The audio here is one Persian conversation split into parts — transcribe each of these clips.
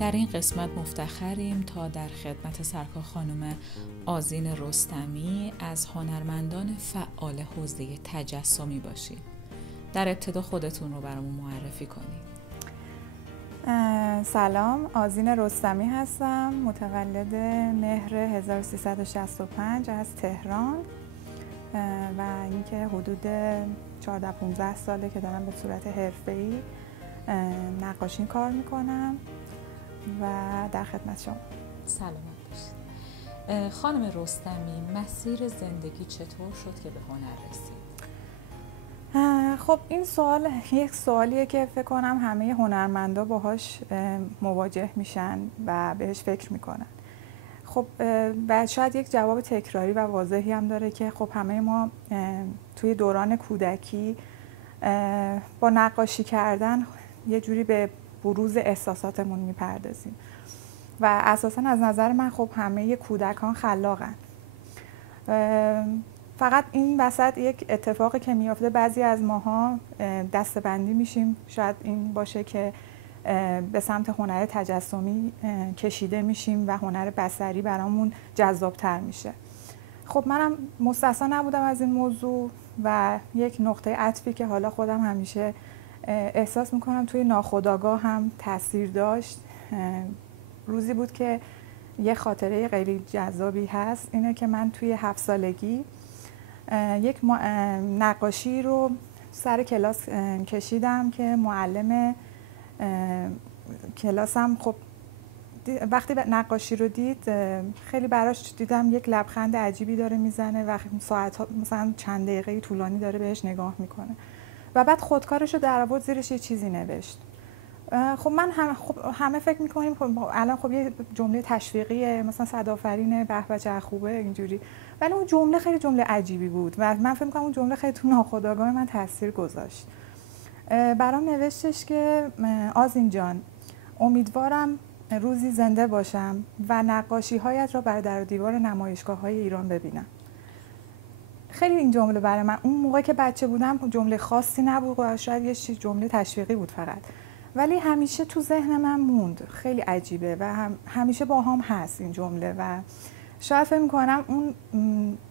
در این قسمت مفتخریم تا در خدمت سرکار خانم آذین رستمی از هنرمندان فعال حوزه تجسمی باشیم. در ابتدا خودتون رو برامون معرفی کنید. سلام، آذین رستمی هستم، متولد مهر 1365 از تهران و اینکه حدود 14-15 ساله که دارم به صورت حرفه‌ای نقاشی کار میکنم و در خدمت شما. سلامت باشید. خانم رستمی، مسیر زندگی چطور شد که به هنر رسید؟ خب این سوال یک سوالیه که فکر کنم همه هنرمندا باهاش مواجه میشن و بهش فکر میکنن. خب و شاید یک جواب تکراری و واضحی هم داره که خب همه ما توی دوران کودکی با نقاشی کردن یه جوری به بروز احساساتمون میپردازیم و اساساً از نظر من خب همه کودکان خلاقن. فقط این وسط یک اتفاقی که میافته، بعضی از ماها دسته‌بندی میشیم، شاید این باشه که به سمت هنر تجسمی کشیده میشیم و هنر بصری برامون جذابتر میشه. خب منم مستثنا نبودم از این موضوع و یک نقطه عطفی که حالا خودم همیشه احساس میکنم توی ناخودآگاه هم تاثیر داشت، روزی بود که یه خاطره خیلی جذابی هست. اینه که من توی 7 سالگی یک نقاشی رو سر کلاس کشیدم که معلم کلاسم خب وقتی نقاشی رو دید خیلی براش دیدم یک لبخند عجیبی داره میزنه و ساعت‌ها مثلا چند دقیقه طولانی داره بهش نگاه میکنه و بعد خودکارش رو در آورد زیرش یه چیزی نوشت. خب من همه فکر میکنیم خب الان خب یه جمله تشویقیه، مثلا صدآفرینه، به به چه خوبه اینجوری، ولی اون جمله خیلی جمله عجیبی بود و من فکر میکنم اون جمله خیلی تو ناخودآگاه من تاثیر گذاشت. برام نوشتش که آذین جان، امیدوارم روزی زنده باشم و نقاشی‌هایت را بر در و دیوار نمایشگاه‌های ایران ببینم. خیلی این جمله برای من اون موقع که بچه بودم جمله خاصی نبود و شاید یه جمله تشویقی بود فقط، ولی همیشه تو ذهن من موند. خیلی عجیبه و همیشه باهام هست این جمله و شاید فکر می‌کنم اون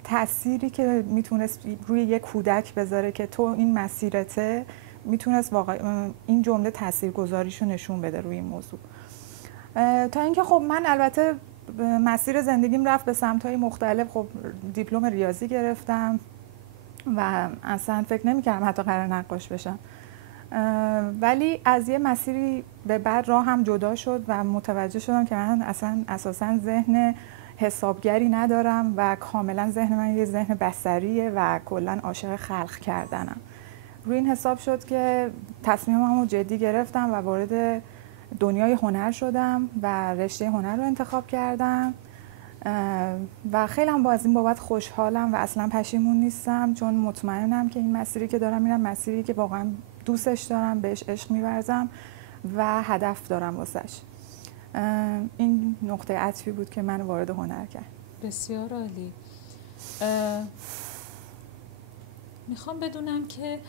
تأثیری که میتونست روی یک کودک بذاره که تو این مسیرته، میتونست واقعا این جمله تاثیرگذاریشو نشون بده روی این موضوع. تا اینکه خب من البته مسیر زندگیم رفت به سمت‌های مختلف. خب دیپلم ریاضی گرفتم و اصلا فکر نمی‌کردم حتی قرار نقاش بشم، ولی از یه مسیری به بعد راه هم جدا شد و متوجه شدم که من اصلا اساساً ذهن حسابگری ندارم و کاملا ذهن من یه ذهن بصریه و کلا عاشق خلق کردنم. روی این حساب شد که تصمیمم رو جدی گرفتم و وارد دنیای هنر شدم و رشته هنر رو انتخاب کردم و خیلی هم از این بابت خوشحالم و اصلا پشیمون نیستم، چون مطمئنم که این مسیری که دارم میرم مسیری که واقعا دوستش دارم، بهش عشق می‌ورزم و هدف دارم واسش. این نقطه عطفی بود که من وارد هنر کرد. بسیار عالی. میخوام بدونم که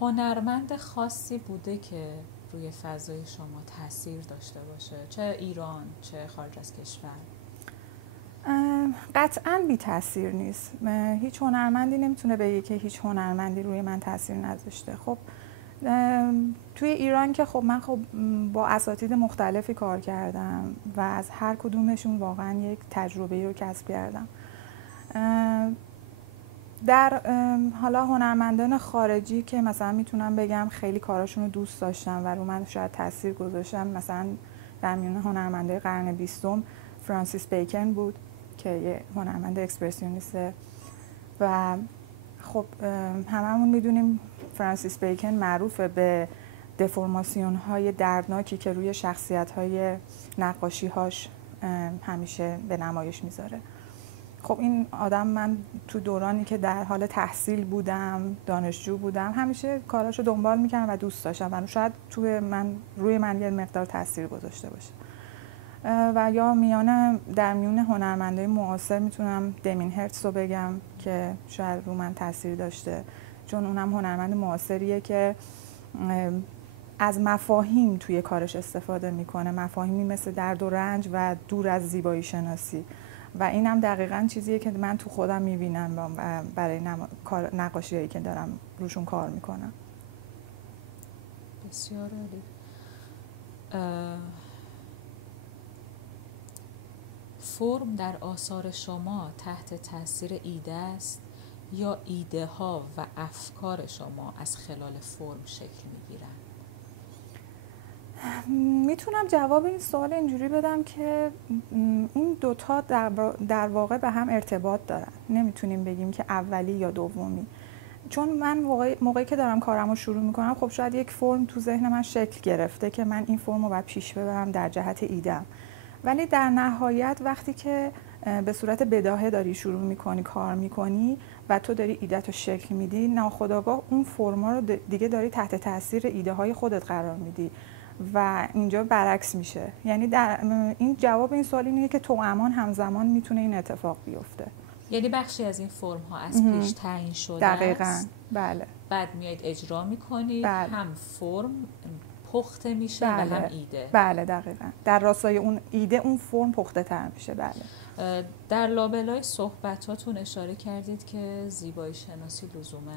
هنرمند خاصی بوده که روی فضای شما تاثیر داشته باشه، چه ایران چه خارج از کشور؟ قطعاً بی تاثیر نیست. هیچ هنرمندی نمیتونه بگه که هیچ هنرمندی روی من تاثیر نذاشته. خب توی ایران که خب من خب با اساتید مختلفی کار کردم و از هر کدومشون واقعاً یک تجربه رو کسب کردم. در حالا هنرمندان خارجی که مثلا میتونم بگم خیلی کاراشون رو دوست داشتم و رو من شاید تاثیر گذاشتم، مثلا در میون هنرمندای قرن 20 فرانسیس بیکن بود که یه هنرمند اکسپرسیونیسته و خب هممون میدونیم فرانسیس بیکن معروفه به دفرماسیون های دردناکی که روی شخصیت های نقاشی هاش همیشه به نمایش میذاره. خب این آدم، من تو دورانی که در حال تحصیل بودم، دانشجو بودم، همیشه کاراشو دنبال میکردم و دوست داشتم و شاید روی من یه مقدار تاثیر گذاشته باشه. و یا در میون هنرمندای معاصر میتونم دمین هرتز رو بگم که شاید رو من تاثیر داشته، چون اونم هنرمند معاصریه که از مفاهیم توی کارش استفاده میکنه، مفاهیمی مثل درد و رنج و دور از زیبایی شناسی، و اینم دقیقاً چیزیه که من تو خودم میبینم برای نقاشی‌هایی که دارم روشون کار میکنم. بسیار عالی. فرم در آثار شما تحت تاثیر ایده است یا ایده ها و افکار شما از خلال فرم شکل میگیرن؟ میتونم جواب این سوال اینجوری بدم که این دوتا در واقع به هم ارتباط دارن، نمیتونیم بگیم که اولی یا دومی. چون من موقعی که دارم کارم رو شروع میکنم، خب شاید یک فرم تو ذهن من شکل گرفته که من این فرم رو باید پیش ببرم در جهت ایدم، ولی در نهایت وقتی که به صورت بداهه داری شروع میکنی کار میکنی و تو داری ایدت رو شکل میدی، ناخودآگاه اون فرما رو دیگه داری تحت تاثیر ایده های خودت قرار میدی و اینجا برعکس میشه. یعنی در این جواب این سوال اینه که توأمان همزمان میتونه این اتفاق بیفته. یعنی بخشی از این فرم ها از پیش تعیین شده دقیقاً است. بله. بعد میایید اجرا میکنید، بله. هم فرم پخته میشه بله. و هم ایده. بله دقیقاً. در راستای اون ایده اون فرم پخته تر میشه. بله. در لابلای صحبتاتون اشاره کردید که زیبایی شناسی لزوماً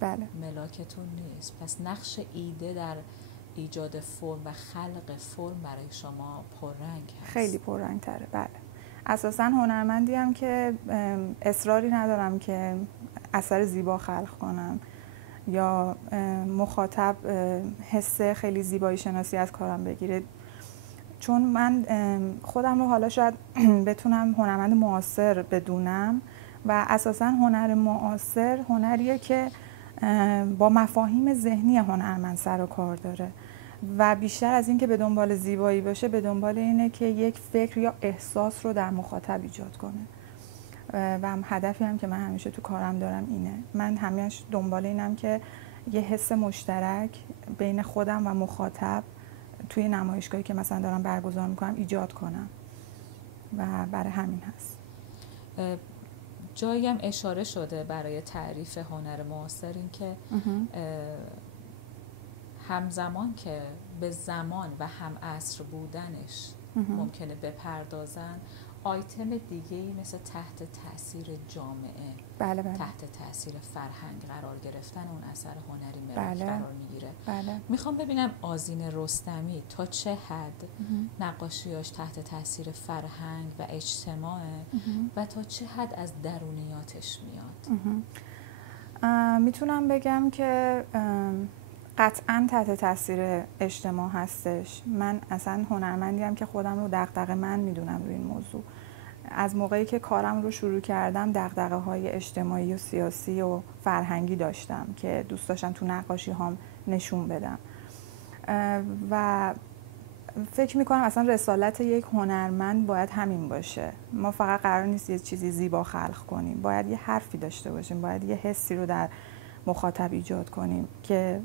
بله. ملاکتون نیست. پس نقش ایده در ایجاد فرم و خلق فرم برای شما پررنگ هست. خیلی پررنگ تره. بله. اساساً هنرمندی هم که اصراری ندارم که اثر زیبا خلق کنم یا مخاطب حس خیلی زیبایی شناسی از کارم بگیره، چون من خودم رو حالا شاید بتونم هنرمند معاصر بدونم و اساساً هنر معاصر هنریه که با مفاهیم ذهنی هنرمند سر و کار داره و بیشتر از این که به دنبال زیبایی باشه، به دنبال اینه که یک فکر یا احساس رو در مخاطب ایجاد کنه و هدفی هم که من همیشه تو کارم دارم اینه. من همیشه دنبال اینم که یه حس مشترک بین خودم و مخاطب توی نمایشگاهی که مثلا دارم برگزار میکنم ایجاد کنم و برای همین هست. جایی هم اشاره شده برای تعریف هنر معاصر این که همزمان که به زمان و هم عصر بودنش ممکنه بپردازن، آیتم دیگه‌ای مثل تحت تاثیر جامعه، بله. تحت تاثیر فرهنگ قرار گرفتن اون اثر هنری ملاک قرار میگیره. بله. میخوام ببینم آذین رستمی تا چه حد نقاشیاش تحت تاثیر فرهنگ و اجتماعه و تا چه حد از درونیاتش میاد. میتونم بگم که قطعاً تحت تاثیر اجتماع هستش. من اصلا هنرمندیم که خودم رو دغدغه من میدونم روی این موضوع. از موقعی که کارم رو شروع کردم دغدغه‌های اجتماعی و سیاسی و فرهنگی داشتم که دوست داشتم تو نقاشی هام نشون بدم و فکر میکنم اصلا رسالت یک هنرمند باید همین باشه. ما فقط قرار نیست یه چیزی زیبا خلق کنیم، باید یه حرفی داشته باشیم، باید یه حسی رو در مخاطب ایجاد کنیم که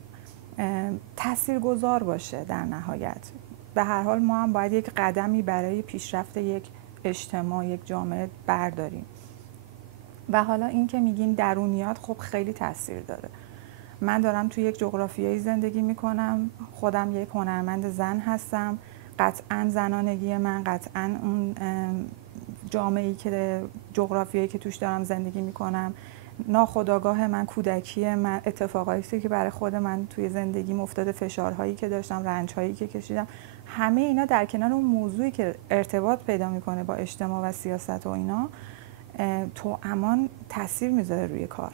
تاثیرگذار باشه. در نهایت به هر حال ما هم باید یک قدمی برای پیشرفت یک اجتماع، یک جامعه برداریم. و حالا این که میگین درونیات، خب خیلی تاثیر داره. من دارم توی یک جغرافیایی زندگی میکنم، خودم یک هنرمند زن هستم، قطعاً زنانگی من، قطعاً اون جامعه‌ای که جغرافیایی که توش دارم زندگی میکنم، ناخودآگاه من، کودکی من، اتفاقاتی که برای خود من توی زندگی افتاده، فشارهایی که داشتم، رنج‌هایی که کشیدم، همه اینا در کنار اون موضوعی که ارتباط پیدا میکنه با اجتماع و سیاست و اینا، توأمان تاثیر میذاره روی کار.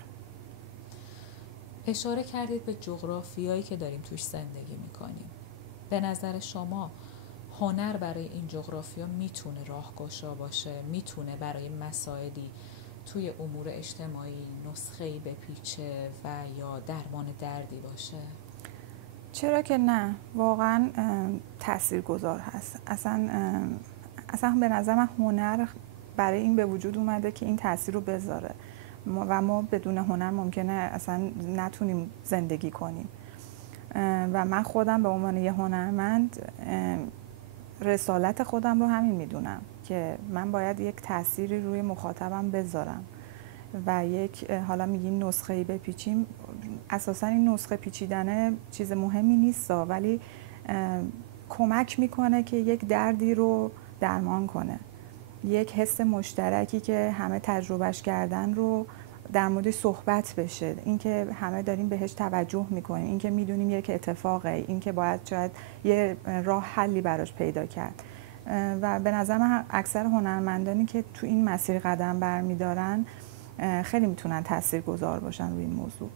اشاره کردید به جغرافیایی که داریم توش زندگی میکنیم. به نظر شما هنر برای این جغرافیا میتونه راهگشا باشه؟ میتونه برای مسائلی توی امور اجتماعی نسخه‌ای بپیچه و یا درمان دردی باشه؟ چرا که نه، واقعا تاثیرگذار هست. اصلا به نظر من هنر برای این به وجود اومده که این تاثیر رو بذاره و ما بدون هنر ممکنه اصلا نتونیم زندگی کنیم. و من خودم به عنوان یه هنرمند رسالت خودم رو همین میدونم که من باید یک تأثیری روی مخاطبم بذارم و یک حالا میگیم نسخه‌ای بپیچیم، اساسا این نسخه پیچیدن چیز مهمی نیست، ولی کمک میکنه که یک دردی رو درمان کنه، یک حس مشترکی که همه تجربهش کردن رو در مورد صحبت بشه، اینکه همه داریم بهش توجه میکنیم، اینکه میدونیم یک اتفاقه، اینکه باید شاید یه راه حلی براش پیدا کرد. و به نظر من اکثر هنرمندانی که تو این مسیر قدم برمیدارن خیلی میتونن تاثیرگذار باشن روی این موضوع.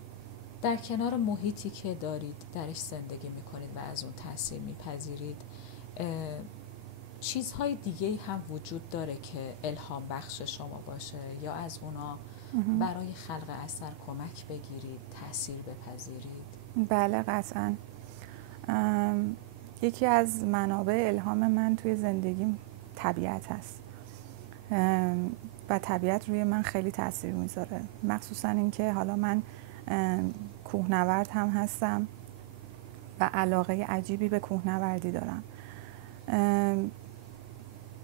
در کنار محیطی که دارید درش زندگی میکنید و از اون تاثیر میپذیرید، چیزهای دیگه هم وجود داره که الهام بخش شما باشه یا از اونا برای خلق اثر کمک بگیرید، تاثیر بپذیرید؟ بله قطعاً. یکی از منابع الهام من توی زندگیم طبیعت هست و طبیعت روی من خیلی تاثیر میذاره، مخصوصاً اینکه حالا من کوهنورد هم هستم و علاقه عجیبی به کوهنوردی دارم.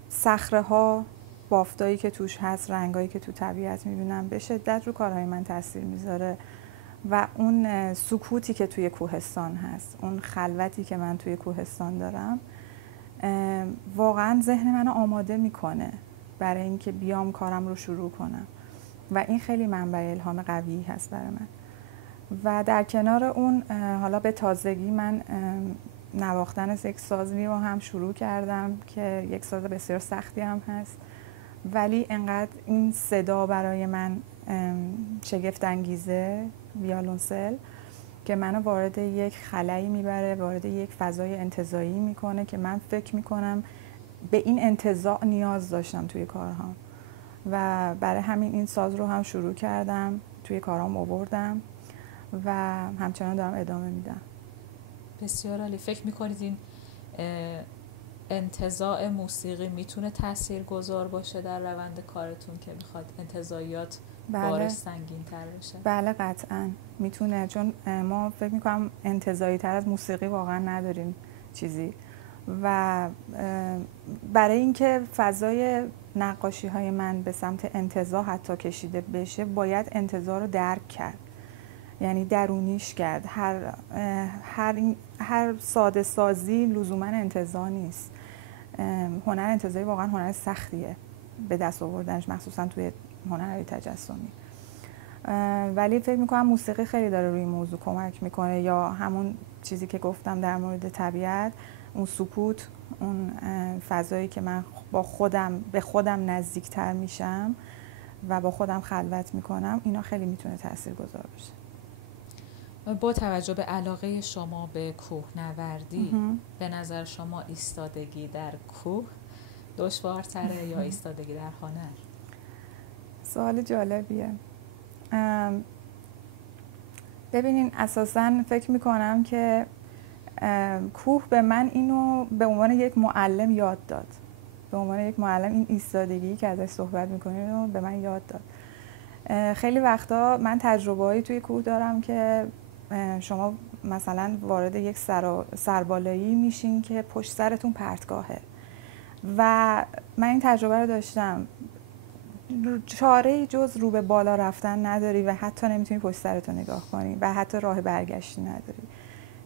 صخره‌ها، بافتایی که توش هست، رنگایی که تو طبیعت میبینم به شدت رو کارهای من تاثیر میذاره و اون سکوتی که توی کوهستان هست، اون خلوتی که من توی کوهستان دارم، واقعا ذهن منو آماده میکنه برای اینکه بیام کارم رو شروع کنم و این خیلی منبع الهام قوی هست برای من. و در کنار اون حالا به تازگی من نواختن یک سازی رو هم شروع کردم که یک ساز بسیار سختی هم هست، ولی انقدر این صدا برای من شگفت انگیزه، ویالونسل، که منو وارد یک خلایی میبره، وارد یک فضای انتزاعی میکنه که من فکر میکنم به این انتزاع نیاز داشتم توی کارهام و برای همین این ساز رو هم شروع کردم، توی کارهام آوردم و همچنان دارم ادامه میدم. بسیار عالی. فکر میکنید این انتزاع موسیقی میتونه تاثیرگذار باشه در روند کارتون که میخواد انتزاعیات بارش سنگین تر بشه؟ بله قطعا میتونه، چون ما فکر میکنم انتزاعی تر از موسیقی واقعا نداریم چیزی و برای اینکه فضای نقاشی های من به سمت انتزاع حتی کشیده بشه باید انتزاع رو درک کرد، یعنی درونیش کرد. هر ساده سازی لزوما انتزاع نیست. هنر انتزاعی واقعا هنر سختیه به دست آوردنش، مخصوصا توی هنرهای تجسمی، ولی فکر میکنم موسیقی خیلی داره روی موضوع کمک میکنه، یا همون چیزی که گفتم در مورد طبیعت، اون سکوت، اون فضایی که من به خودم نزدیکتر میشم و با خودم خلوت میکنم، اینا خیلی میتونه تاثیرگذار باشه. با توجه به علاقه شما به کوهنوردی، به نظر شما ایستادگی در کوه دشوارتره یا ایستادگی در هنر؟ سوال جالبیه. ببینین اساساً فکر میکنم که کوه به من اینو به عنوان یک معلم یاد داد، به عنوان یک معلم این ایستادگی که ازش صحبت میکنین رو به من یاد داد. خیلی وقتا من تجربه‌ای توی کوه دارم که شما مثلا وارد یک سربالایی میشین که پشت سرتون پرتگاهه و من این تجربه رو داشتم، چاره‌ای جز رو به بالا رفتن نداری و حتی نمیتونی پشت سرتو نگاه کنی و حتی راه برگشتی نداری.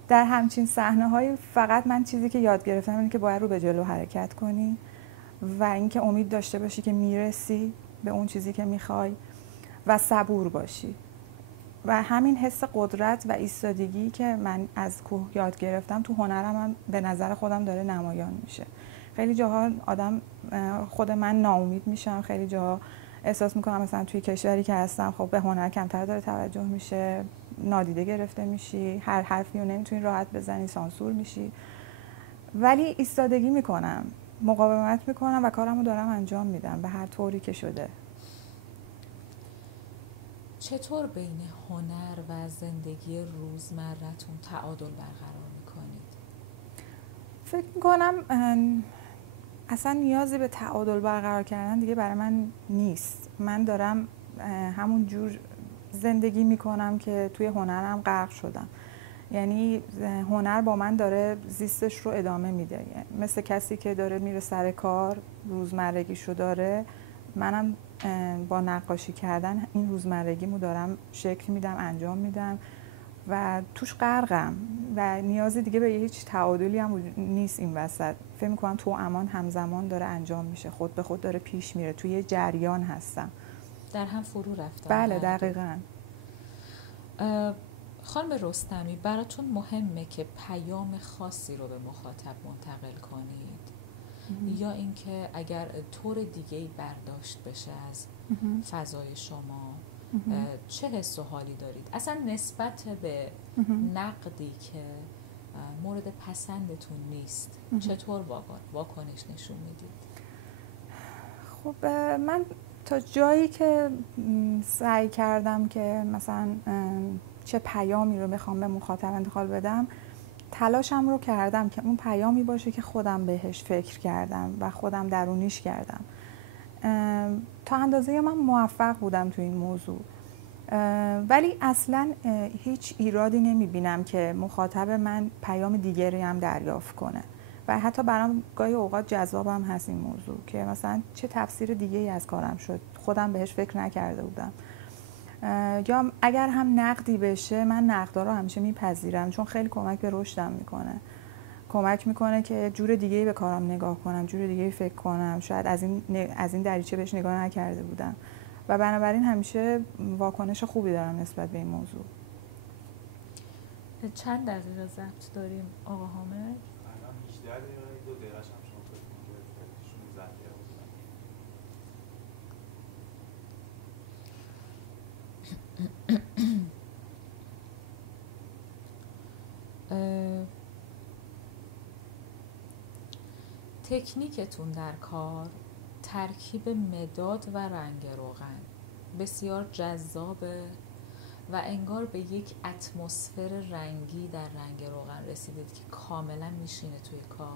در همچین صحنه‌های فقط من چیزی که یاد گرفتم اینه که باید رو به جلو حرکت کنی و اینکه امید داشته باشی که میرسی به اون چیزی که میخوای و صبور باشی. و همین حس قدرت و ایستادگی که من از کوه یاد گرفتم تو هنرم هم به نظر خودم داره نمایان میشه. خیلی جاها خود من ناامید میشم، خیلی جاها احساس میکنم مثلا توی کشوری که هستم خب به هنر کمتر داره توجه میشه، نادیده گرفته میشی، هر حرفی رو نمیتونی راحت بزنی، سانسور میشی، ولی ایستادگی میکنم، مقاومت میکنم و کارمو دارم انجام میدم به هر طوری که شده. چطور بین هنر و زندگی روزمرتون تعادل برقرار میکنید؟ فکر میکنم اصلا نیازی به تعادل برقرار کردن دیگه برای من نیست. من دارم همون جور زندگی میکنم که توی هنرم غرق شدم، یعنی هنر با من داره زیستش رو ادامه میده، مثل کسی که داره میره سر کار، روزمرگیشو داره، منم با نقاشی کردن این روزمرگیمو دارم شکل میدم، انجام میدم و توش غرقم و نیازی دیگه به هیچ تعادلی هم نیست این وسط. فکر می‌کنم تو امان همزمان داره انجام میشه، خود به خود داره پیش میره، توی جریان هستم. در هم فرو رفتن. بله دقیقاً. خانم رستمی، براتون مهمه که پیام خاصی رو به مخاطب منتقل کنید یا اینکه اگر طور دیگه‌ای برداشت بشه از فضای شما چه حس و حالی دارید؟ اصلا نسبت به نقدی که مورد پسندتون نیست چطور واکنش نشون میدید؟ خب من تا جایی که سعی کردم که مثلا چه پیامی رو بخوام به مخاطب انتقال بدم، تلاشم رو کردم که اون پیامی باشه که خودم بهش فکر کردم و خودم درونیش کردم. تا اندازه من موفق بودم تو این موضوع، ولی اصلا هیچ ایرادی نمیبینم که مخاطب من پیام دیگری هم دریافت کنه و حتی برام گاهی اوقات جذابم هست این موضوع که مثلا چه تفسیر دیگه‌ای از کارم شد، خودم بهش فکر نکرده بودم. یا اگر هم نقدی بشه، من نقدا رو همیشه میپذیرم چون خیلی کمک به رشدم میکنه. کمک میکنه که جور دیگه‌ای به کارم نگاه کنم، جور دیگه‌ای فکر کنم، شاید از این دریچه بهش نگاه نکرده بودم و بنابراین همیشه واکنش خوبی دارم نسبت به این موضوع. چند دقیقه ضبط داریم آقا حامد؟ الان 18 دقیقه، 2 دقیقه هم شما فکر کنید 16 دقیقه تکنیکتون در کار ترکیب مداد و رنگ روغن بسیار جذابه و انگار به یک اتمسفر رنگی در رنگ روغن رسیدید که کاملا میشینه توی کار.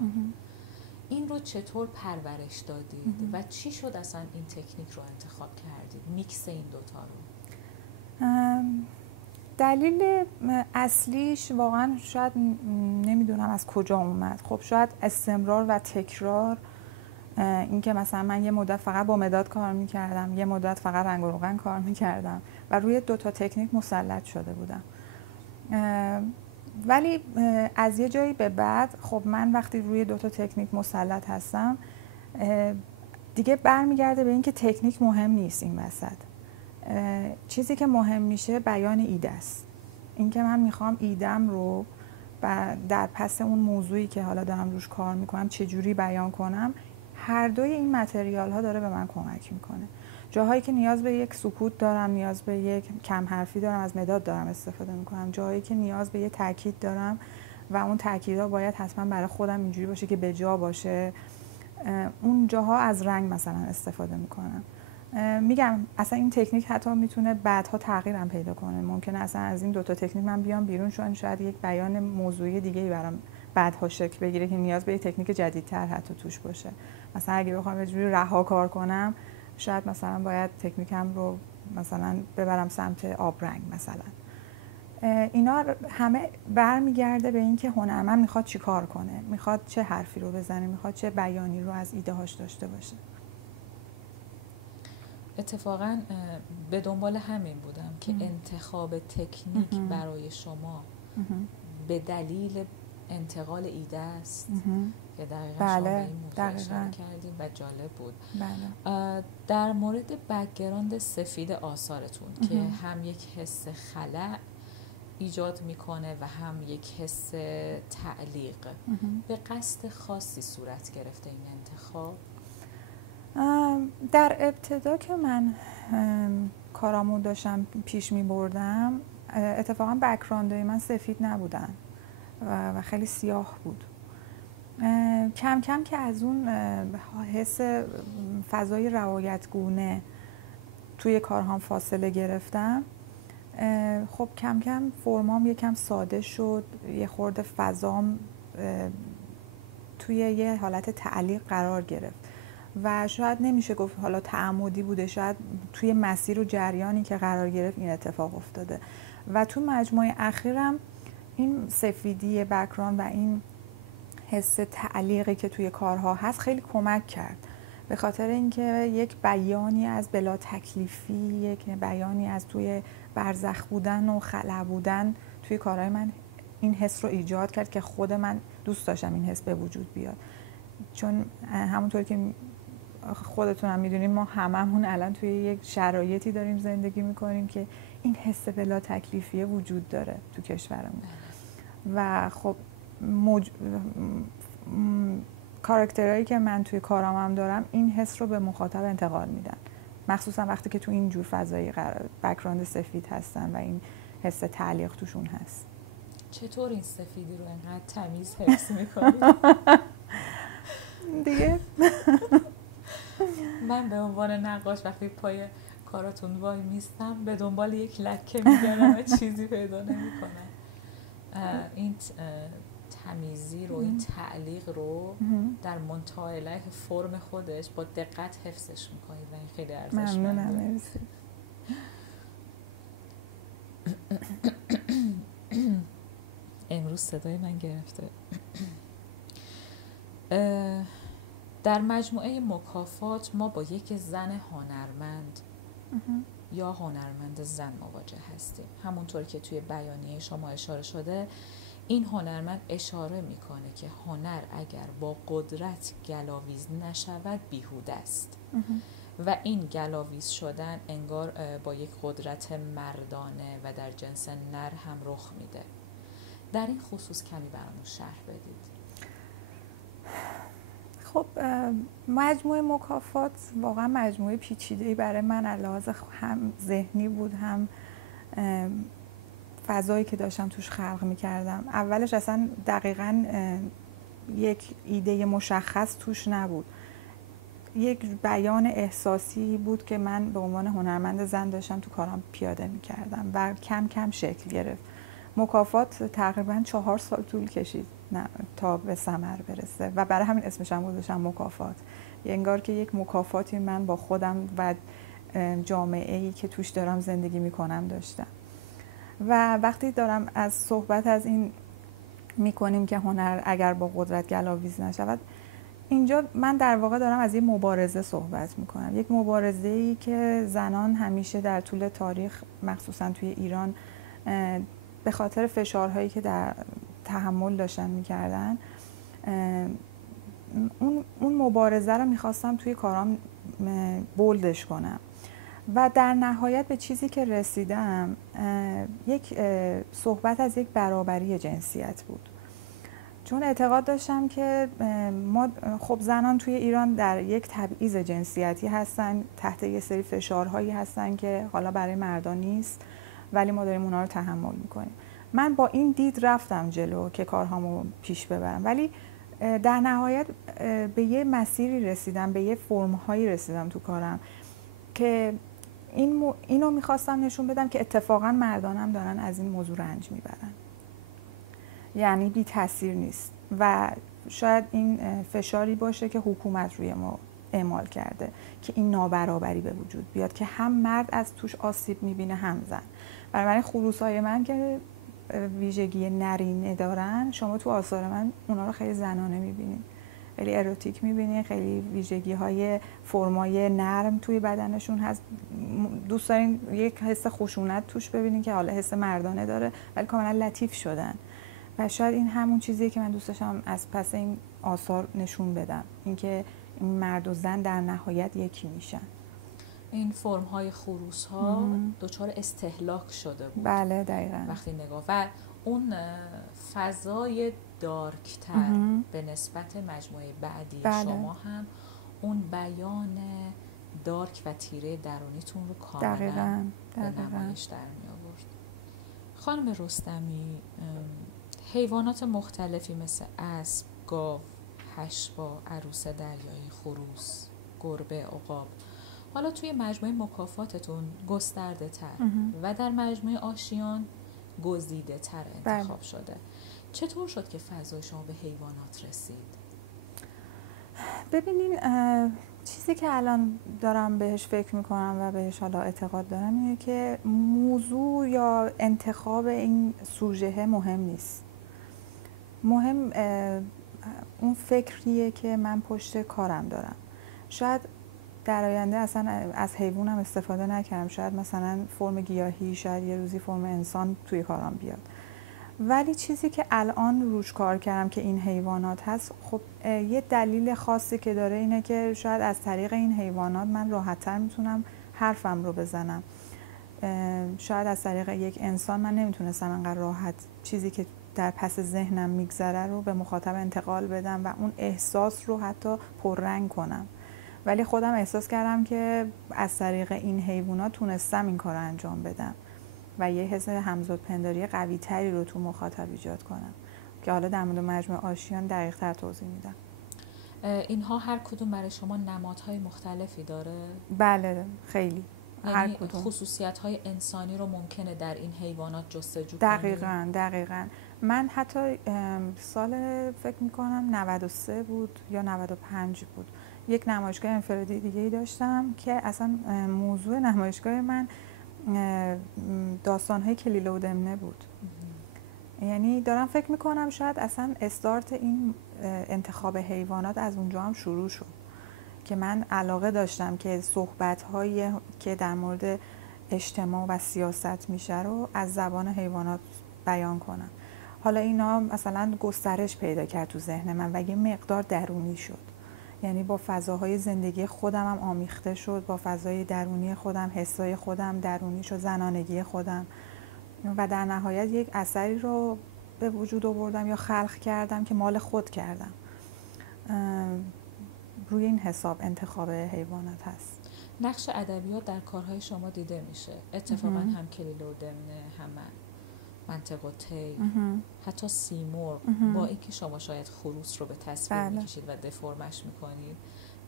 این رو چطور پرورش دادید و چی شد اصلا این تکنیک رو انتخاب کردید، میکس این دوتا رو؟ دلیل اصلیش واقعا شاید نمیدونم از کجا اومد. خب شاید استمرار و تکرار، این که مثلا من یه مدت فقط با مداد کار میکردم، یه مدت فقط رنگ و روغن کار میکردم و روی دوتا تکنیک مسلط شده بودم. ولی از یه جایی به بعد خب من وقتی روی دوتا تکنیک مسلط هستم دیگه برمیگرده به این که تکنیک مهم نیست این وسط. چیزی که مهم میشه بیان ایده است. این که من میخوام ایدم رو در پس اون موضوعی که حالا دارم روش کار میکنم چجوری بیان کنم، هر دوی این متریال ها داره به من کمک میکنه. جاهایی که نیاز به یک سکوت دارم، نیاز به یک کم حرفی دارم، از مداد دارم استفاده میکنم. جاهایی که نیاز به یک تاکید دارم و اون تاکیدها باید حتما برای خودم اینجوری باشه که به جا باشه، اون جاها از رنگ مثلا استفاده میکنم. میگم اصلا این تکنیک حتی میتونه بعدها تغییرم پیدا کنه. ممکنه اصلا از این دوتا تکنیک من بیام بیرون، چون شاید یک بیان موضوعی دیگه‌ای برام بعدها شکل بگیره که نیاز به یک تکنیک جدیدتر حتی توش باشه. مثلا اگه بخوام یه جوری رها کار کنم، شاید مثلا باید تکنیکم رو مثلا ببرم سمت آبرنگ مثلا. اینا همه برمیگرده به این که هنرمند میخواد چی کار کنه، میخواد چه حرفی رو بزنه، میخواد چه بیانی رو از ایده هاش داشته باشه. اتفاقا به دنبال همین بودم که انتخاب تکنیک برای شما به دلیل انتقال ایده است که دقیقا شما به این موضوع اشاره کردیم و جالب بود. بله. در مورد بک‌گراند سفید آثارتون که هم یک حس خلأ ایجاد میکنه و هم یک حس تعلیق، به قصد خاصی صورت گرفته این انتخاب؟ در ابتدا که من کارامو داشتم پیش می بردم، اتفاقا بک‌گراندهای من سفید نبودن و خیلی سیاه بود. کم کم که از اون حس فضای روایتگونه توی کارهام فاصله گرفتم، خب کم کم فرمام یکم ساده شد، یه خورده فضام توی یه حالت تعلیق قرار گرفت و شاید نمیشه گفت حالا تعمدی بوده، شاید توی مسیر و جریانی که قرار گرفت این اتفاق افتاده و تو مجموعه اخیرم این سفیدی بک‌گراند و این حس تعلیقی که توی کارها هست خیلی کمک کرد. به خاطر اینکه یک بیانی از بلا تکلیفی، یک بیانی از توی برزخ بودن و خلأ بودن توی کارهای من این حس رو ایجاد کرد که خود من دوست داشتم این حس به وجود بیاد. چون همونطور که خودتون هم میدونین ما هممون الان توی یک شرایطی داریم زندگی میکنیم که این حس بلا تکلیفیه وجود داره تو کشورمون و خب کاراکترهایی که من توی کارام هم دارم این حس رو به مخاطب انتقال میدن، مخصوصا وقتی که تو این جور فضایی بک‌گراند سفید هستن و این حس تعلیق توشون هست. چطور این سفیدی رو انقدر تمیز حفظ میکنی؟ دیگه من به عنوان نقاش وقتی پای کاراتون وای میستم به دنبال یک لکه میگردم و چیزی پیدا نمیکنم. این تمیزی رو، این تعلیق رو در منتهی علیه فرم خودش با دقت حفظش میکنید و این خیلی ارزشمنده. امروز صدای من گرفته. در مجموعه مکافات ما با یک زن هنرمند یا هنرمند زن مواجه هستیم. همونطور که توی بیانیه شما اشاره شده، این هنرمند اشاره میکنه که هنر اگر با قدرت گلاویز نشود بیهوده است و این گلاویز شدن انگار با یک قدرت مردانه و در جنس نر هم رخ میده. در این خصوص کمی برامون شرح بدید. خب مجموعه مکافات واقعا مجموعه پیچیده‌ای برای من علاوه هم ذهنی بود، هم فضایی که داشتم توش خلق می‌کردم. اولش اصلا دقیقاً یک ایده مشخص توش نبود، یک بیان احساسی بود که من به عنوان هنرمند زن داشتم تو کارم پیاده می‌کردم و کم کم شکل گرفت. مکافات تقریباً 4 سال طول کشید تا به ثمر برسه و برای همین اسمش هم گذاشتم مکافات. انگار که یک مکافاتی من با خودم و جامعه‌ای که توش دارم زندگی می‌کنم داشتم. و وقتی دارم از صحبت از این می‌کنیم که هنر اگر با قدرت گلاویز نشود، اینجا من در واقع دارم از یک مبارزه صحبت می‌کنم. یک مبارزه‌ای که زنان همیشه در طول تاریخ مخصوصاً توی ایران به خاطر فشارهایی که در تحمل داشتن میکردن، اون مبارزه رو میخواستم توی کارام بولدش کنم و در نهایت به چیزی که رسیدم یک صحبت از یک برابری جنسیت بود. چون اعتقاد داشتم که ما خب زنان توی ایران در یک تبعیض جنسیتی هستن، تحت یه سری فشارهایی هستن که حالا برای مردان نیست ولی ما داریم اونا رو تحمل میکنیم. من با این دید رفتم جلو که کارهامو پیش ببرم، ولی در نهایت به یه مسیری رسیدم، به یه فرم‌هایی رسیدم تو کارم که اینو میخواستم نشون بدم که اتفاقا مردانم دارن از این موضوع رنج میبرن، یعنی بی تاثیر نیست و شاید این فشاری باشه که حکومت روی ما اعمال کرده که این نابرابری به وجود بیاد که هم مرد از توش آسیب میبینه هم زن. برای خروس‌های من که ویژگی نرینه دارن، شما تو آثار من اونا رو خیلی زنانه میبینید، خیلی اروتیک میبینید، خیلی ویژگی‌های فرمای نرم توی بدنشون هست. دوست دارین یک حس خشونت توش ببینید که حالا حس مردانه داره ولی کاملا لطیف شدن و شاید این همون چیزیه که من دوست داشتم از پس این آثار نشون بدم، اینکه این مرد و زن در نهایت یکی میشن. این فرم‌های خروس‌ها دچار استهلاک شده بود. بله دقیقاً. وقتی نگاه و اون فضای دارکتر به نسبت مجموعه بعدی شما هم اون بیان دارک و تیره درونیتون رو کاملا به نمایش در می آورد. خانم رستمی، حیوانات مختلفی مثل اسب، گاو، هشبا، عروس دریایی، خروس، گربه، عقاب حالا توی مجموعه مکافاتتون گسترده تر و در مجموعه آشیان گزیده تر انتخاب شده. چطور شد که فضای شما به حیوانات رسید؟ ببینین چیزی که الان دارم بهش فکر میکنم و بهش حالا اعتقاد دارم اینه که موضوع یا انتخاب این سوژه مهم نیست. مهم اون فکریه که من پشت کارم دارم. شاید در آینده اصلا از حیوانم استفاده نکردم، شاید مثلا فرم گیاهی، شاید یه روزی فرم انسان توی کارم بیاد. ولی چیزی که الان روش کار کردم که این حیوانات هست، خب یه دلیل خاصی که داره اینه که شاید از طریق این حیوانات من راحت‌تر میتونم حرفم رو بزنم. شاید از طریق یک انسان من نمیتونستم انقدر راحت چیزی که در پس ذهنم میگذره رو به مخاطب انتقال بدم و اون احساس رو حتی پررنگ کنم. ولی خودم احساس کردم که از طریق این حیوانات تونستم این کار رو انجام بدم و یه حس همزادپنداری قوی تری رو تو مخاطب ایجاد کنم که حالا در مورد مجموعه آشیان دقیق تر توضیح میدم. اینها هر کدوم برای شما نمادهای مختلفی داره؟ بله خیلی. هر یعنی کدوم خصوصیت‌های انسانی رو ممکنه در این حیوانات جستجو کنید؟ دقیقاً. من حتی سال فکر میکنم 93 بود یا 95 بود، یک نمایشگاه انفرادی دیگه‌ای داشتم که اصلا موضوع نمایشگاه من داستان‌های کلیله و دمنه بود. یعنی دارم فکر میکنم شاید اصلا استارت این انتخاب حیوانات از اونجا هم شروع شد که من علاقه داشتم که صحبت‌هایی که در مورد اجتماع و سیاست میشه رو از زبان حیوانات بیان کنم. حالا اینا مثلا گسترش پیدا کرد تو ذهن من و یه مقدار درونی شد، یعنی با فضاهای زندگی خودم هم آمیخته شد، با فضای درونی خودم، حسای خودم درونی شد، زنانگی خودم، و در نهایت یک اثری رو به وجود آوردم یا خلق کردم که مال خود کردم. روی این حساب انتخاب حیوانات هست. نقش ادبیات در کارهای شما دیده میشه. اتفاقا هم کلیله و دمنه، هم منطق و طی، حتی سیمرغ، با اینکه شما شاید خروس رو به تصویر میکشید و دفرمش میکنید،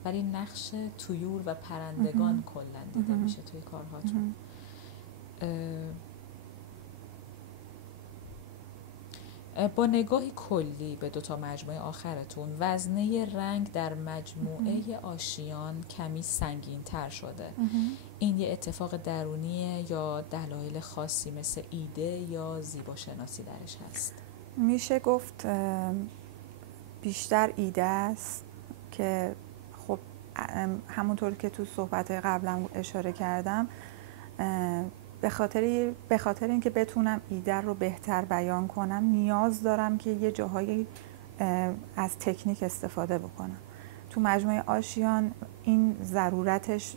ولی نقش طیور و پرندگان کلا دیده میشه توی کارهاتون. با نگاهی کلی به دوتا مجموعه آخرتون، وزنه رنگ در مجموعه آشیان کمی سنگین تر شده. این یه اتفاق درونیه یا دلایل خاصی مثل ایده یا زیباشناسی درش هست؟ میشه گفت بیشتر ایده است که خب همونطور که تو صحبت قبلم اشاره کردم، به خاطر اینکه بتونم ایده رو بهتر بیان کنم نیاز دارم که یه جاهایی از تکنیک استفاده بکنم. تو مجموعه آشیان این ضرورتش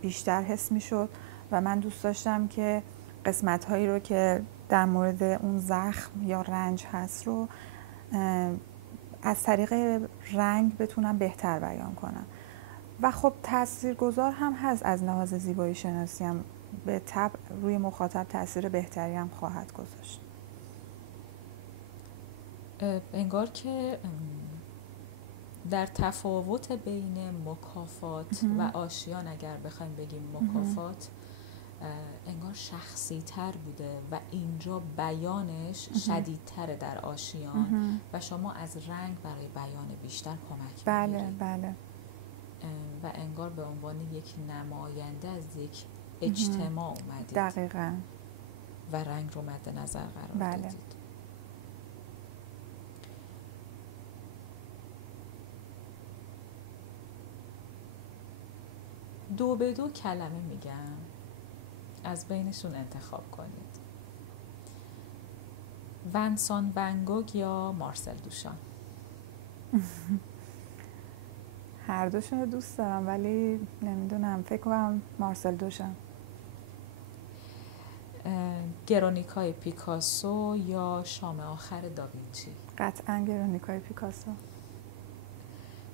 بیشتر حس می شد و من دوست داشتم که قسمت‌هایی رو که در مورد اون زخم یا رنج هست رو از طریق رنگ بتونم بهتر بیان کنم و خب تاثیرگذار هم هست از لحاظ زیبایی شناسی هم به طبع روی مخاطب تاثیر بهتری هم خواهد گذاشت. انگار که در تفاوت بین مکافات و آشیان، اگر بخوایم بگیم مکافات، انگار شخصی تر بوده و اینجا بیانش شدیدتره در آشیان و شما از رنگ برای بیان بیشتر کمک می‌گیرید. بله. و انگار به عنوان یک نماینده از یک اجتماع اومدید. دقیقاً. و رنگ رو مد نظر قرار دادید. دو به دو کلمه میگم، از بینشون انتخاب کنید. ونسان ون گوگ یا مارسل دوشان؟ هر دوشون رو دوست دارم ولی نمیدونم، فکر کنم مارسل دوشان. گرونیکای پیکاسو یا شام آخر داوینچی؟ قطعا گرونیکای پیکاسو.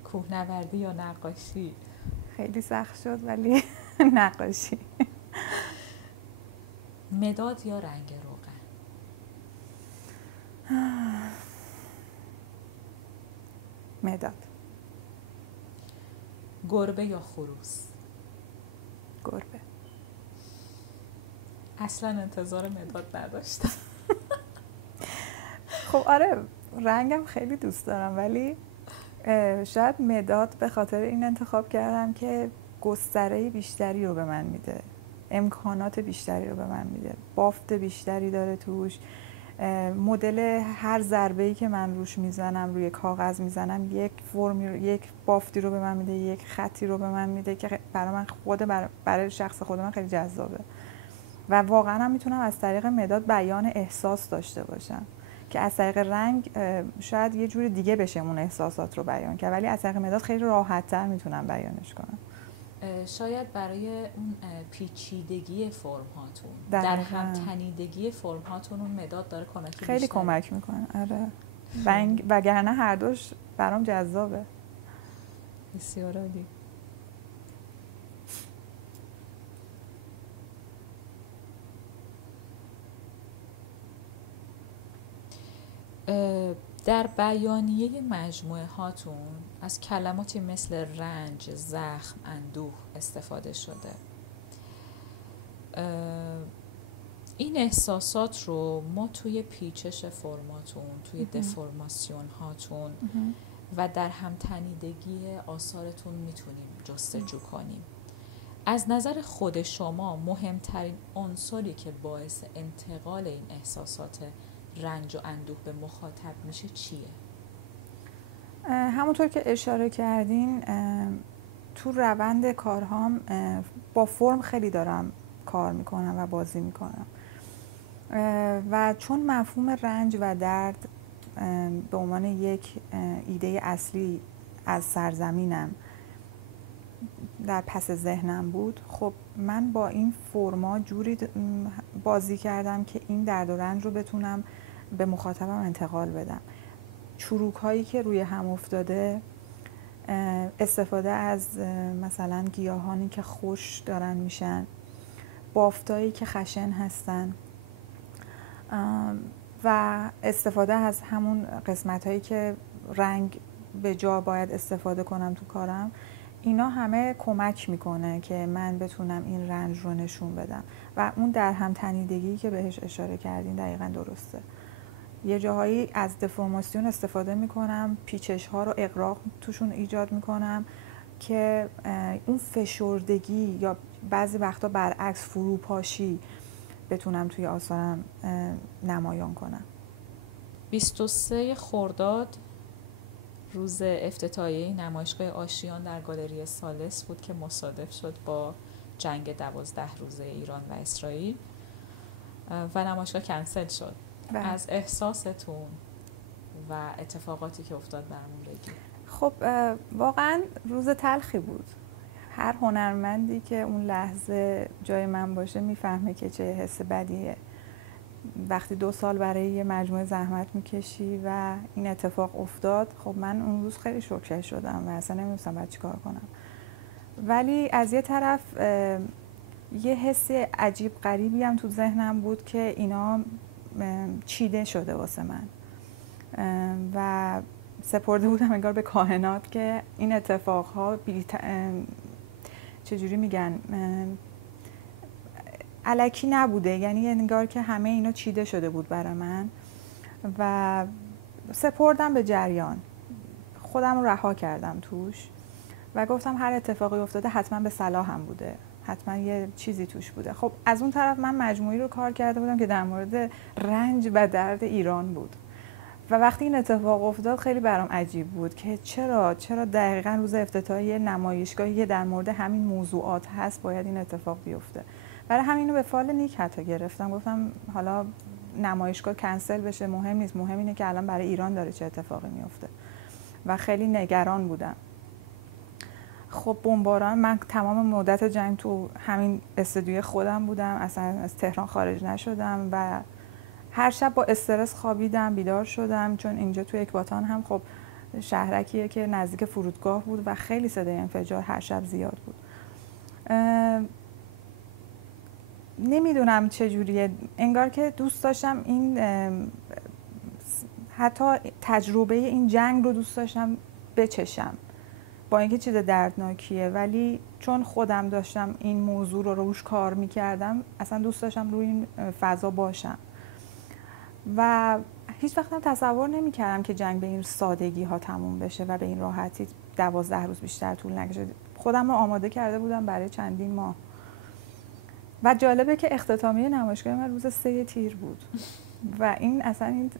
کوهنوردی یا نقاشی؟ خیلی سخت شد ولی نقاشی. مداد یا رنگ روغن؟ مداد. گربه یا خروس؟ گربه. اصلا انتظار مداد نداشتم. خب آره رنگم خیلی دوست دارم ولی شاید مداد به خاطر این انتخاب کردم که گستره بیشتری رو به من میده، امکانات بیشتری رو به من میده، بافت بیشتری داره توش، مدل هر ضربه‌ای که من روش میزنم، روی کاغذ میزنم، یک فرمی، یک بافتی رو به من میده، یک خطی رو به من میده که برای من برای شخص خود من خیلی جذابه و واقعا هم میتونم از طریق مداد بیان احساس داشته باشم که از طریق رنگ شاید یه جور دیگه بشه اون احساسات رو بیان کرد، ولی از طریق مداد خیلی راحت‌تر میتونم بیانش کنم. شاید برای اون پیچیدگی فرم هاتون، در هم تنیدگی فرم هاتون اون مداد داره کمک خیلی کمک میکنه. آره رنگ وگرنه هر دوش برام جذابه. بسیار عالی. در بیانیه مجموعه هاتون از کلماتی مثل رنج، زخم، اندوه استفاده شده. این احساسات رو ما توی پیچش فرماتون، توی دفرماسیون هاتون و در همتنیدگی آثارتون میتونیم جستجو کنیم. از نظر خود شما مهمترین عنصری که باعث انتقال این احساسات رنج و اندوه به مخاطب میشه چیه؟ همونطور که اشاره کردین تو روند کارهام با فرم خیلی دارم کار میکنم و بازی میکنم و چون مفهوم رنج و درد به عنوان یک ایده اصلی از سرزمینم در پس ذهنم بود، خب من با این فرما جوری بازی کردم که این درد و رنج رو بتونم به مخاطبم انتقال بدم. چروک هایی که روی هم افتاده، استفاده از مثلا گیاهانی که خوش دارن میشن، بافتایی که خشن هستن و استفاده از همون قسمت هایی که رنگ به جا باید استفاده کنم تو کارم، اینا همه کمک میکنه که من بتونم این رنج رو نشون بدم و اون در هم تنیدگی که بهش اشاره کردین دقیقاً درسته. یه جاهایی از دفرماسیون استفاده میکنم، پیچش ها رو اغراق توشون ایجاد میکنم که اون فشردگی یا بعضی وقتا برعکس فروپاشی بتونم توی آثارم نمایان کنم. 23 خرداد روز افتتاحیه نمایشگاه آشیان در گالری سالس بود که مصادف شد با جنگ 12 روزه ایران و اسرائیل و نمایشگاه کنسل شد. از احساستون و اتفاقاتی که افتاد برامون بگید. خب واقعا روز تلخی بود. هر هنرمندی که اون لحظه جای من باشه میفهمه که چه حس بدیه وقتی 2 سال برای یه مجموعه زحمت میکشی و این اتفاق افتاد. خب من اون روز خیلی شوکه شدم و اصلا نمیدونستم باید چی کار کنم، ولی از یه طرف یه حس عجیب غریبی هم تو ذهنم بود که اینا چیده شده واسه من و سپرده بودم انگار به کائنات که این اتفاقها چجوری میگن الکی نبوده، یعنی انگار که همه اینا چیده شده بود برای من و سپردم به جریان، خودم رو رها کردم توش و گفتم هر اتفاقی افتاده حتما به صلاحم بوده، حتما یه چیزی توش بوده. خب از اون طرف من مجموعی رو کار کرده بودم که در مورد رنج و درد ایران بود و وقتی این اتفاق افتاد خیلی برام عجیب بود که چرا دقیقاً روز افتتاحیه نمایشگاهی که در مورد همین موضوعات هست باید این اتفاق بیفته. برای همین رو به فال نیک حتی گرفتم، گفتم حالا نمایشگاه کنسل بشه مهم نیست، مهم اینه که الان برای ایران داره چه اتفاقی میفته و خیلی نگران بودم. خب بمباران، من تمام مدت جنگ تو همین استودیوی خودم بودم، اصلا از تهران خارج نشدم و هر شب با استرس خوابیدم، بیدار شدم، چون اینجا تو اکباتان هم خب شهرکیه که نزدیک فرودگاه بود و خیلی صدای انفجار هر شب زیاد بود. نمیدونم چجوریه، انگار که دوست داشتم این حتی تجربه این جنگ رو دوست داشتم بچشم، با اینکه چیز دردناکیه، ولی چون خودم داشتم این موضوع رو روش کار میکردم اصلا دوست داشتم روی این فضا باشم و هیچ وقتم تصور نمیکردم که جنگ به این سادگی ها تموم بشه و به این راحتی 12 روز بیشتر طول نکشه. خودم رو آماده کرده بودم برای چندین ماه و جالبه که اختتامیه نمایشگاه من روز 3 تیر بود و این اصلا این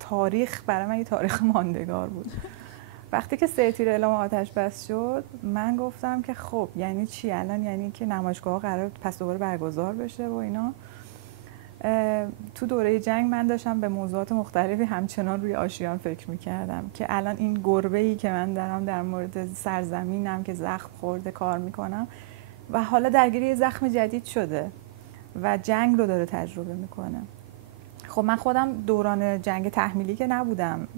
تاریخ برای من یه تاریخ ماندگار بود. وقتی که 3 تیر اعلام آتش بس شد من گفتم که خب یعنی چی الان؟ یعنی که نمایشگاه قرار پس دوباره برگزار بشه و اینا. تو دوره جنگ من داشتم به موضوعات مختلفی همچنان روی آشیان فکر میکردم که الان این گربه‌ای که من دارم در مورد سرزمینم که زخم خورده کار میکنم و حالا درگیر یه زخم جدید شده و جنگ رو داره تجربه میکنه. خب من خودم دوران جنگ تحمیلی که نبودم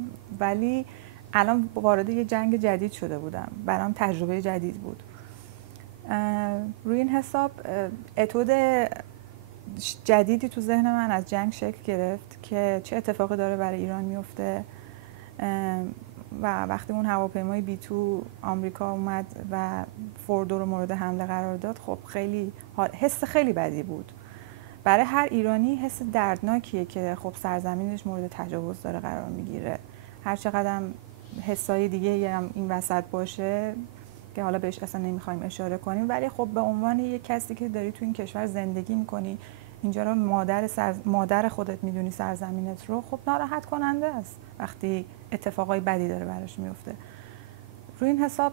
ولی الان وارد یه جنگ جدید شده بودم، برام تجربه جدید بود. روی این حساب اتود جدیدی تو ذهن من از جنگ شکل گرفت که چه اتفاقی داره برای ایران میفته و وقتی اون هواپیمای B-2 آمریکا اومد و فوردو رو مورد حمله قرار داد خب خیلی حس خیلی بدی بود برای هر ایرانی، حس دردناکیه که خب سرزمینش مورد تجاوز داره قرار میگیره. هر چقدر حسای دیگه هم این وسط باشه که حالا بهش اصلا نمیخوایم اشاره کنیم، ولی خب به عنوان یک کسی که داری تو این کشور زندگی میکنی، اینجا رو مادر خودت میدونی سرزمینت رو، خب ناراحت کننده است وقتی اتفاقای بدی داره براش میفته. روی این حساب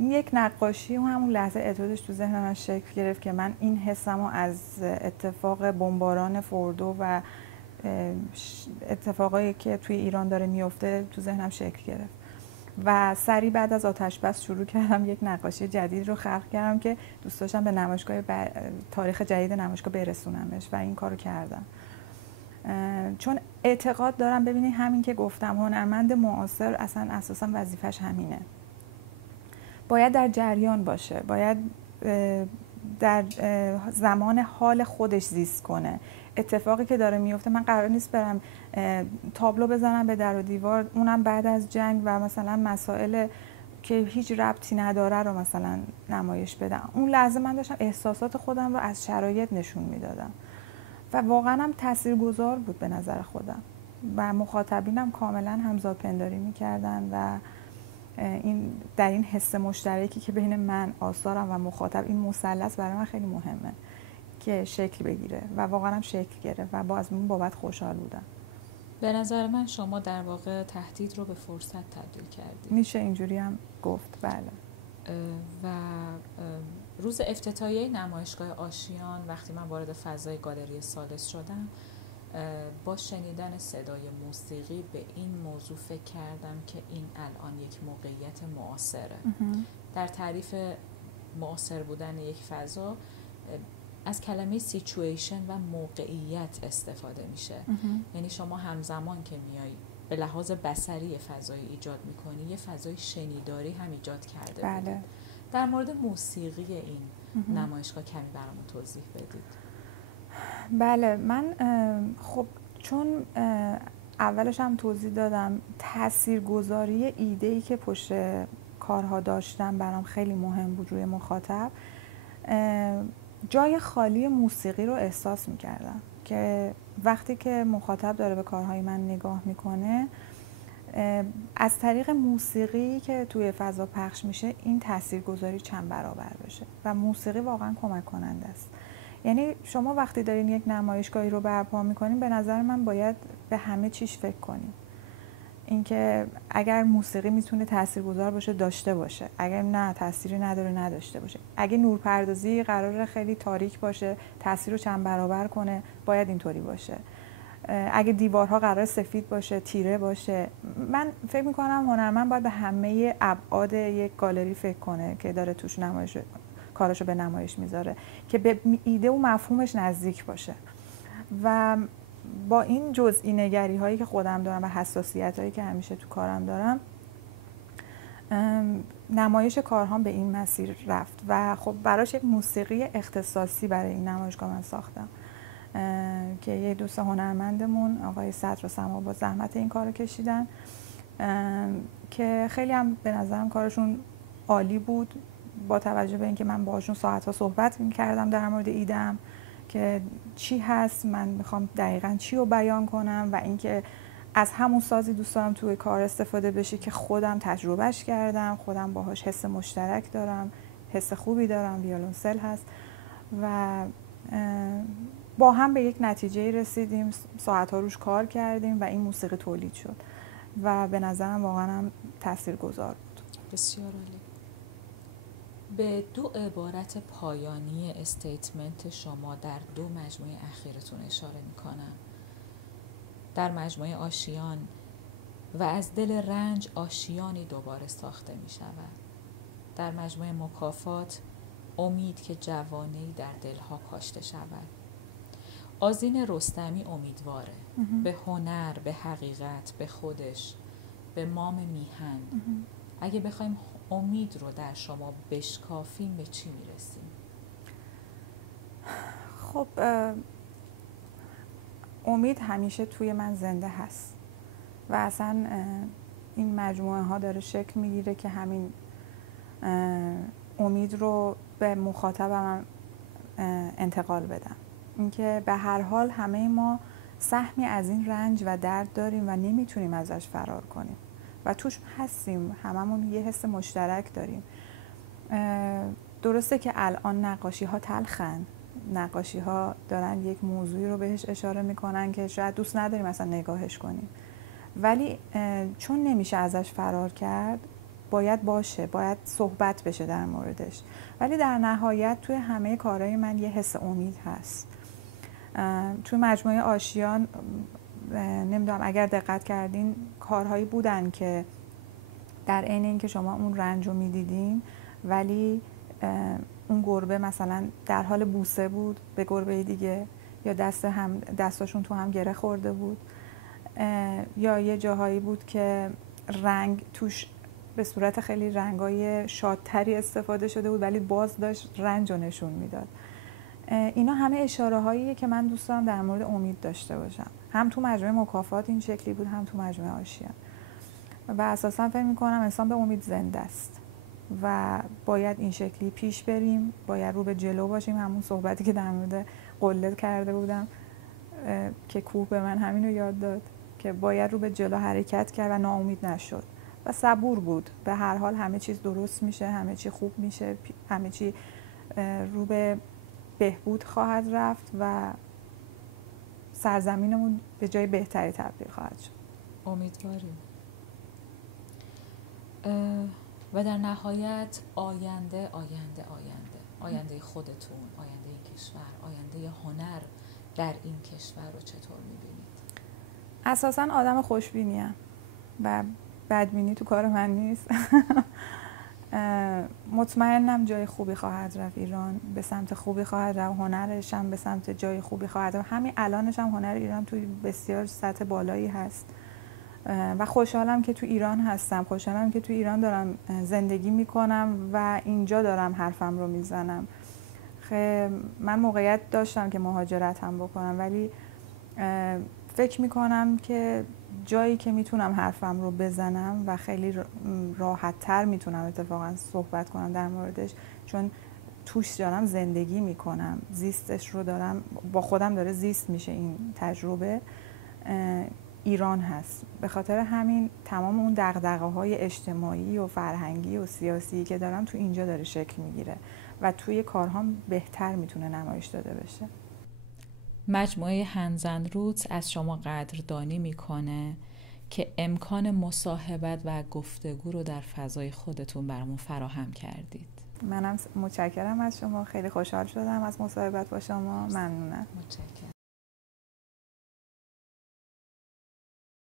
یک نقاشی و همون لحظه اتودش تو ذهن من شکل گرفت که من این حسمو از اتفاق بمباران فوردو و اتفاقایی که توی ایران داره میفته تو ذهنم شکل گرفت و سریع بعد از آتش بس شروع کردم یک نقاشی جدید رو خلق کردم که دوست داشتم به نمایشگاه تاریخ جدید نمایشگاه برسونمش و این کارو کردم. چون اعتقاد دارم ببینید همین که گفتم هنرمند معاصر اصلا اساسا وظیفش همینه، باید در جریان باشه، باید در زمان حال خودش زیست کنه. اتفاقی که داره میفته من قرار نیست برم تابلو بزنم به در و دیوار اونم بعد از جنگ و مثلا مسائل که هیچ ربطی نداره رو مثلا نمایش بدم. اون لحظه من داشتم احساسات خودم رو از شرایط نشون میدادم و واقعا هم تاثیرگذار بود به نظر خودم و مخاطبینم کاملا همزادپنداری میکردن و این در این حس مشترکی که بین من آثارم و مخاطب، این مثلث برای من خیلی مهمه که شکل بگیره و واقعا هم شکل گرفت و با از این بابت خوشحال بودم. به نظر من شما در واقع تهدید رو به فرصت تبدیل کردید. میشه اینجوری هم گفت، بله. و روز افتتاحیه نمایشگاه آشیان وقتی من وارد فضای گالری ثالث شدم با شنیدن صدای موسیقی به این موضوع فکر کردم که این الان یک موقعیت معاصره. در تعریف معاصر بودن یک فضا از کلمه سیچویشن و موقعیت استفاده میشه. یعنی شما همزمان که میای به لحاظ بصری فضایی ایجاد میکنی یه فضای شنیداری هم ایجاد کرده. بله. بودید. در مورد موسیقی این نمایشگاه کمی برامون توضیح بدید. بله، من خب چون اولش هم توضیح دادم تاثیرگذاری ایده‌ای که پشت کارها داشتم برام خیلی مهم بود روی مخاطب. جای خالی موسیقی رو احساس می‌کردم که وقتی که مخاطب داره به کارهای من نگاه میکنه از طریق موسیقی که توی فضا پخش میشه این تاثیرگذاری چند برابر بشه و موسیقی واقعا کمک کننده است. یعنی شما وقتی دارین یک نمایشگاهی رو برپا میکنین به نظر من باید به همه چیش فکر کنین. اینکه اگر موسیقی میتونه تاثیرگذار باشه داشته باشه، اگر نه تاثیری نداره نداشته باشه. اگه نورپردازی قراره خیلی تاریک باشه تاثیر رو چند برابر کنه باید اینطوری باشه. اگه دیوارها قرار سفید باشه تیره باشه. من فکر میکنم هنرمند باید به همه ابعاد یک گالری فکر کنه که داره توش نمایش کاراشو به نمایش میذاره که به ایده و مفهومش نزدیک باشه. و با این جزئی نگری هایی که خودم دارم و حساسیت هایی که همیشه تو کارم دارم نمایش کارهام به این مسیر رفت و خب براش یک موسیقی اختصاصی برای این نمایشگاه من ساختم که یه دوست هنرمندمون آقای صدر و سما با زحمت این کارو کشیدن که خیلی هم به نظرم کارشون عالی بود با توجه به اینکه من باهاشون ساعت‌ها صحبت می‌کردم در مورد ایده‌ام که چی هست، من میخوام دقیقاً چی رو بیان کنم و اینکه از همون سازی دوست دارم توی کار استفاده بشه که خودم تجربهش کردم، خودم باهاش حس مشترک دارم، حس خوبی دارم، ویولنسل هست و با هم به یک نتیجه رسیدیم، ساعت‌ها روش کار کردیم و این موسیقی تولید شد و به نظرم واقعا هم تاثیرگذار بود. بسیار عالی. به 2 عبارت پایانی استیتمنت شما در 2 مجموعه اخیرتون اشاره میکنم. در مجموعه آشیان: و از دل رنج آشیانی دوباره ساخته می شود. در مجموعه مکافات: امید که جوانه‌ای در دلها کاشته شود. آذین رستمی امیدواره به هنر، به حقیقت، به خودش، به مام میهن. اگه بخوایم امید رو در شما بشکافیم به چی میرسیم؟ خب امید همیشه توی من زنده هست و اصلا این مجموعه ها داره شکل میگیره که همین امید رو به مخاطبم انتقال بدم. اینکه به هر حال همه ما سهمی از این رنج و درد داریم و نمیتونیم ازش فرار کنیم و توش هستیم، هممون یه حس مشترک داریم. درسته که الان نقاشی ها تلخن، نقاشی ها دارن یک موضوعی رو بهش اشاره میکنن که شاید دوست نداریم اصلا نگاهش کنیم، ولی چون نمیشه ازش فرار کرد باید باشه، باید صحبت بشه در موردش. ولی در نهایت توی همه کارهای من یه حس امید هست. توی مجموعه آشیان نمیدونم اگر دقت کردین کارهایی بودن که در عین اینکه شما اون رنج رو میدیدین ولی اون گربه مثلا در حال بوسه بود به گربه دیگه، یا دستاشون تو هم گره خورده بود، یا یه جاهایی بود که رنگ توش به صورت خیلی رنگای شادتری استفاده شده بود ولی باز داشت رنج رو نشون میداد. اینا همه اشاره هاییه که من دوست دارم در مورد امید داشته باشم. هم تو مجموعه مکافات این شکلی بود، هم تو مجموعه آشیان. و اساسا فکر می‌کنم انسان به امید زنده است و باید این شکلی پیش بریم، باید رو به جلو باشیم. همون صحبتی که در مورد قله کرده بودم که کوه به من همین رو یاد داد که باید رو به جلو حرکت کرد و ناامید نشد و صبور بود. به هر حال همه چیز درست میشه، همه چی خوب میشه، همه چی رو به بهبود خواهد رفت و سرزمینمون به جای بهتری تبدیل خواهد شد. امیدواریم. و در نهایت آینده آینده خودتون، آینده این کشور، آینده هنر در این کشور رو چطور میبینید؟ اساساً آدم خوشبینیم و بدبینی تو کار من نیست. مطمئنم جای خوبی خواهد رفت ایران، به سمت خوبی خواهد رفت، هنرش هم به سمت جای خوبی خواهد رفت. همین الانش هم هنر ایران توی بسیار سطح بالایی هست و خوشحالم که تو ایران هستم، خوشحالم که تو ایران دارم زندگی میکنم و اینجا دارم حرفم رو میزنم. من موقعیت داشتم که مهاجرت هم بکنم ولی فکر میکنم که جایی که میتونم حرفم رو بزنم و خیلی راحت تر میتونم اتفاقا صحبت کنم در موردش، چون توش دارم زندگی میکنم، زیستش رو دارم، با خودم داره زیست میشه این تجربه، ایران هست. به خاطر همین تمام اون دغدغه‌های اجتماعی و فرهنگی و سیاسی که دارم تو اینجا داره شکل میگیره و توی کارهام بهتر میتونه نمایش داده بشه. مجموعه هنز اند روتس از شما قدردانی میکنه که امکان مصاحبت و گفتگو رو در فضای خودتون برامون فراهم کردید. منم متشکرم از شما، خیلی خوشحال شدم از مصاحبت با شما. ممنونم. متشکرم.